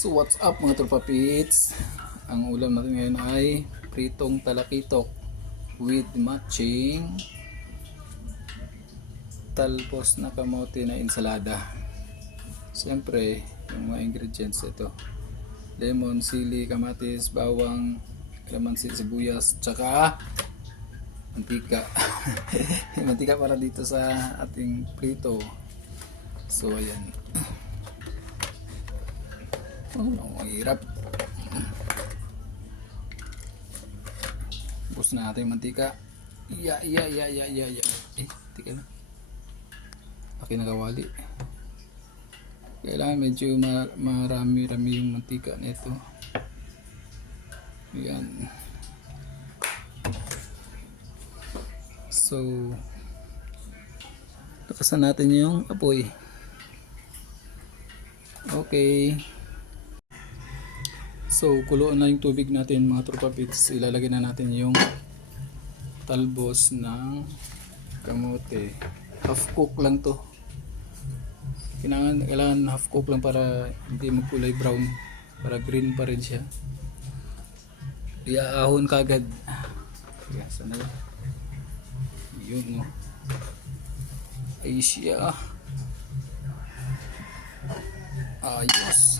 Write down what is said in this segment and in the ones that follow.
So what's up mga tropa pits? Ang ulam natin ngayon ay pritong talakitok with matching talbos na kamote na ensalada. Siyempre, yung mga ingredients ito: lemon, sili, kamatis, bawang, kalamansi, sibuyas, tsaka mantika. Mantika para dito sa ating prito. So ayan. Oh, ang hirap. Bus na natin yung mantika. Ya. Tika na. Laki na kawali. Kailangan medyo marami-rami yung mantika nito. Yan. So, lakasan natin yung apoy. Okay. So, kuluan na yung tubig natin mga tropa pits. Ilalagay na natin yung talbos ng kamote. Half cook lang to. Kailangan half cook lang para hindi magkulay brown. Para green pa rin siya. Iaahon kagad. Kaya sana lang. Yun, no. Ay siya. Ayos.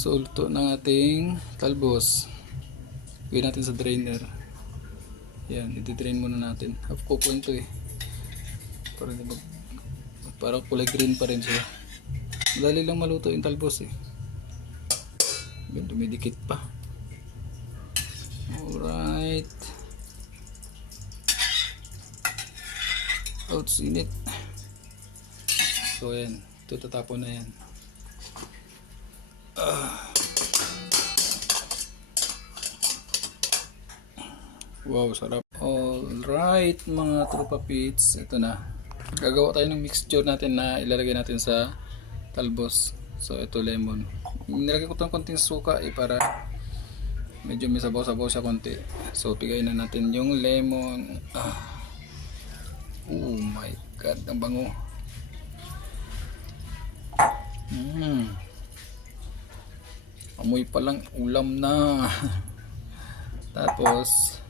So, luto ng ating talbos. Gawin natin sa drainer. Yan, i-drain muna natin. Half cook lang ito eh. Para kulay green pa rin siya. Madali lang maluto yung talbos eh. Yan, dumidikit pa. Alright. Out, sinit. So, yan. Ito tatapon na yan. Wow, sarap. Alright mga tropa pits, ito na. Gagawa tayo ng mixture natin na ilalagay natin sa talbos. So ito lemon. Nilagay ko itong konting suka para medyo may sabaw-sabaw siya konti. So pigayin na natin yung lemon. Oh my god, ang bango. Amoy pa lang ulam na. Tapos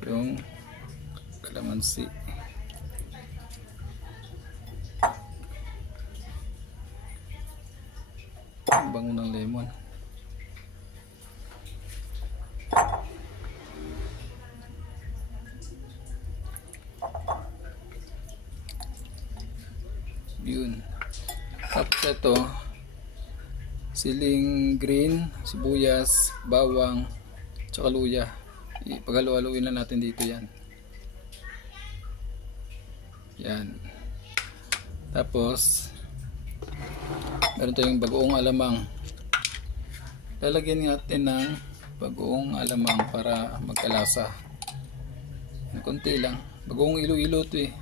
yung kalamansi. Ang bango ng lemon. Yun. Tapos ito siling green, sibuyas, bawang, tsaka luya. Ipaghalu-haluin na natin dito yan. Yan. Tapos meron tayong bagoong alamang. Lalagyan natin ng bagoong alamang para magkalasa. Konti lang. Bagoong Iloilo to eh.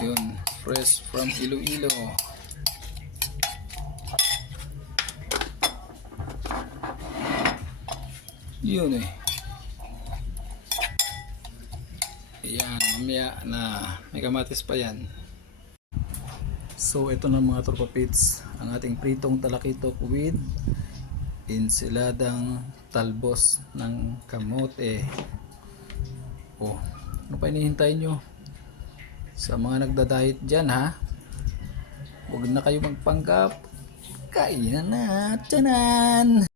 Yun. Fresh from Iloilo. Yun eh. Ayan, mamaya na may kamatis pa yan. So ito na mga tropa pits, ang ating pritong talakitok with ensaladang talbos ng kamote. Oh, ano pa hinihintay nyo? Sa mga nagda-diet dyan ha, huwag na kayo magpanggap. Kain na, tiyanan!